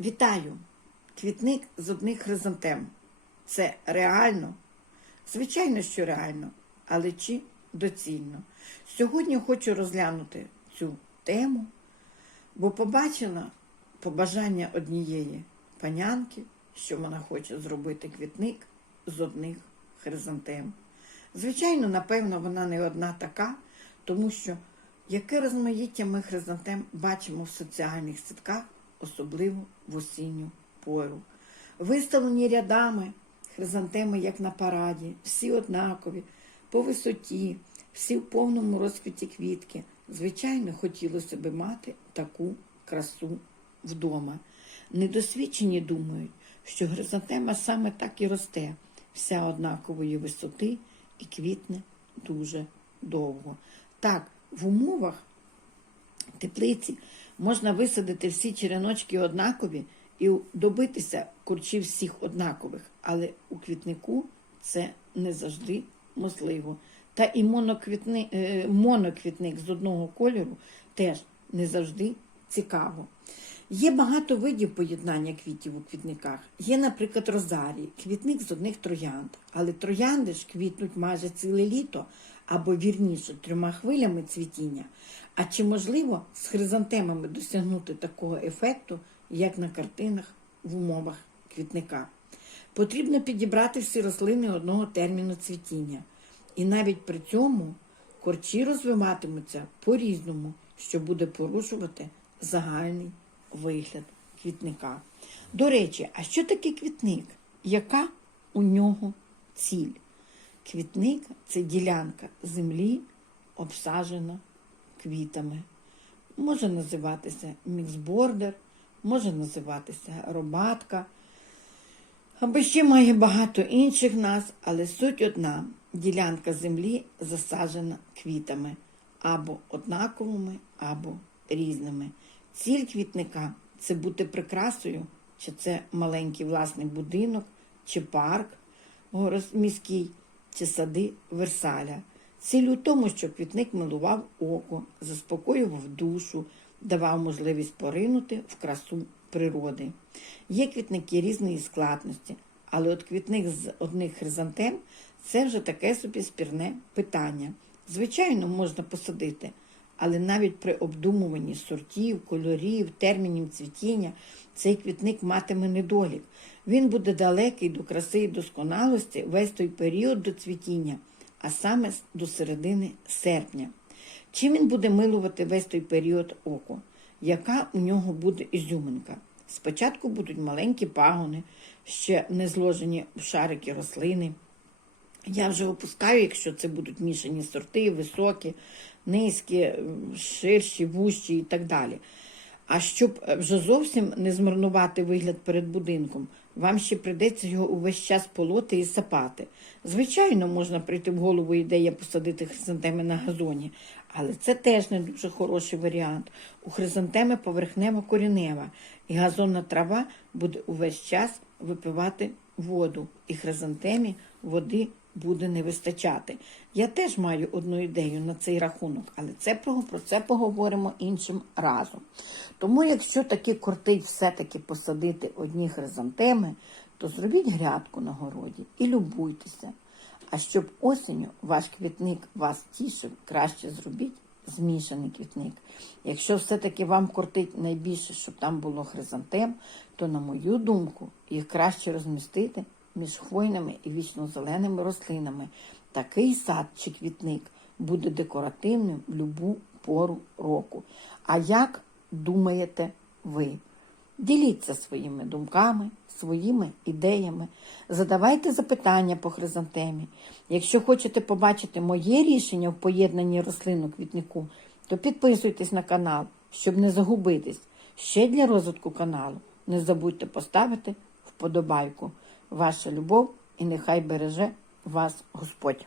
Вітаю! Квітник з одних хризантем. Це реально? Звичайно, що реально, але чи доцільно? Сьогодні хочу розглянути цю тему, бо побачила побажання однієї панянки, що вона хоче зробити квітник з одних хризантем. Звичайно, напевно, вона не одна така, тому що яке розмаїття ми хризантем бачимо в соціальних сітках, особливо в осінню пору. Виставлені рядами хризантеми, як на параді, всі однакові, по висоті, всі в повному розквіті квітки. Звичайно, хотілося би мати таку красу вдома. Недосвідчені думають, що хризантема саме так і росте, вся однакової висоти і квітне дуже довго. Так, в умовах теплиці можна висадити всі череночки однакові і добитися курчів всіх однакових, але у квітнику це не завжди можливо. Та і моноквітни, е, моноквітник з одного кольору теж не завжди цікаво. Є багато видів поєднання квітів у квітниках. Є, наприклад, розарій, квітник з одних троянд. Але троянди ж квітнуть майже ціле літо, або вірніше трьома хвилями цвітіння. А чи можливо з хризантемами досягнути такого ефекту, як на картинах в умовах квітника? Потрібно підібрати всі рослини одного терміну цвітіння. І навіть при цьому корчі розвиватимуться по-різному, що буде порушувати загальний вигляд квітника. До речі, а що таке квітник? Яка у нього ціль? Квітник це ділянка землі, обсаджена квітами. Може називатися міксбордер, може називатися робатка. Або ще має багато інших назв, але суть одна: ділянка землі засаджена квітами або однаковими, або різними. Ціль квітника це бути прикрасою, чи це маленький власний будинок, чи парк міський, чи сади Версаля. Ціль у тому, щоб квітник милував око, заспокоював душу, давав можливість поринути в красу природи. Є квітники різної складності, але от квітник з одних хризантем це вже таке собі спірне питання. Звичайно, можна посадити, але навіть при обдумуванні сортів, кольорів, термінів цвітіння цей квітник матиме недолік. Він буде далекий до краси і досконалості весь той період до цвітіння, а саме до середини серпня. Чим він буде милувати весь той період око? Яка у нього буде ізюминка? Спочатку будуть маленькі пагони, ще не зложені в шарики рослини. Я вже опускаю, якщо це будуть мішані сорти, високі, низькі, ширші, вущі і так далі. А щоб вже зовсім не змарнувати вигляд перед будинком, вам ще прийдеться його увесь час полоти і сапати. Звичайно, можна прийти в голову ідея посадити хризантеми на газоні, але це теж не дуже хороший варіант. У хризантеми поверхнева корінева, і газонна трава буде увесь час випивати воду, і хризантемі води буде не вистачати. Я теж маю одну ідею на цей рахунок, але це про, це поговоримо іншим разом. Тому, якщо таки кортить все-таки посадити одні хризантеми, то зробіть грядку на городі і любуйтеся. А щоб осінню ваш квітник вас тішив, краще зробіть змішаний квітник. Якщо все-таки вам кортить найбільше, щоб там було хризантем, то, на мою думку, їх краще розмістити між хвойними і вічно-зеленими рослинами. Такий сад чи квітник буде декоративним в будь-яку пору року. А як думаєте ви? Діліться своїми думками, своїми ідеями, задавайте запитання по хризантемі. Якщо хочете побачити моє рішення в поєднанні рослину квітнику, то підписуйтесь на канал, щоб не загубитись. Ще для розвитку каналу не забудьте поставити вподобайку. Ваша любов і нехай береже вас Господь.